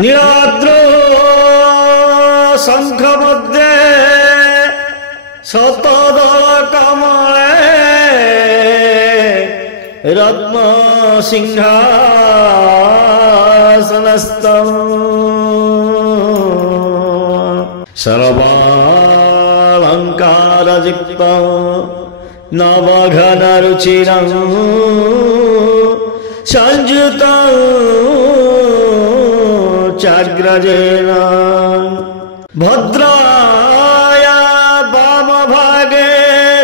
नीलाद्र शंख मध्ये शतदल कमले रत्न सिंहासनस्थं सर्वालंकारयुक्तं नवघनरुचिरं संयुतं चाग्रजेन भद्राया वामभागे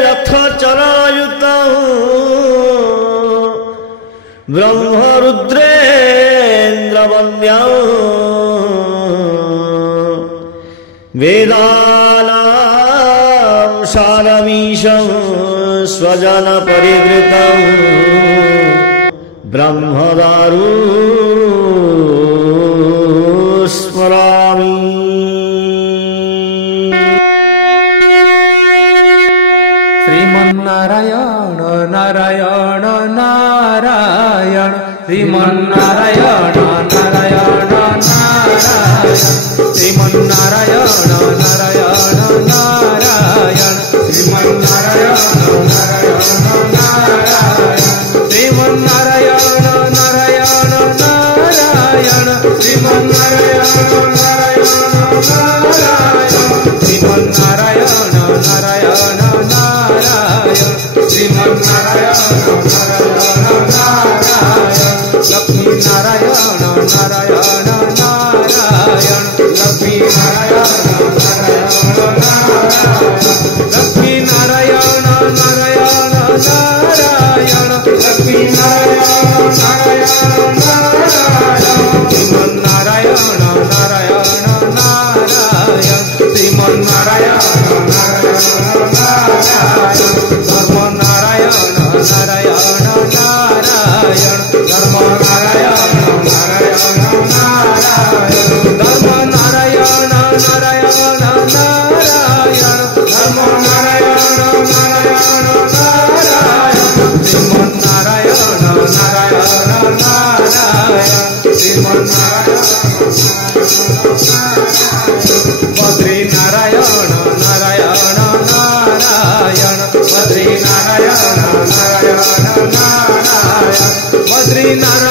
रथचरायुतं ब्रह्मरुद्रेन्द्रवन्द्यं वेदानां सारमीशं स्वजनपरिवृतं ब्रह्मदारु स्मरामि। श्रीमन्नारायण नारायण नारायण श्रीमन्नारायण नारायण नारायण श्रीमन्नारायण नारायण नारायण श्रीमन्नारायण नारायण नारायण श्रीमन्नारायण नारायण नारायण श्रीमन्नारायण नारायण नारायण श्रीमन्नारायण नारायण नारायण श्रीमन्नारायण नारायण नारायण लक्ष्मी नारायण नारायण नारायण लक्ष्मी नारायण नारायण नारायण लक्ष्मी नारायण नारायण नारायण लक्ष्मी नारायण नारायण नारायण श्रीमन्नारायण नारायण नारायण श्रीमन्नारायण नारायण नारायण धर्म नारायण नारायण नारायण धर्म नारायण नारायण नारायण धर्म नारायण नारायण नारायण धर्म नारायण नारायण नारायण श्रीमन्नारायण नारायण नारायण श्रीमन्नारायण बद्री नारायण नारायण नारायण बद्री नारायण नारायण नारायण बद्री नारायण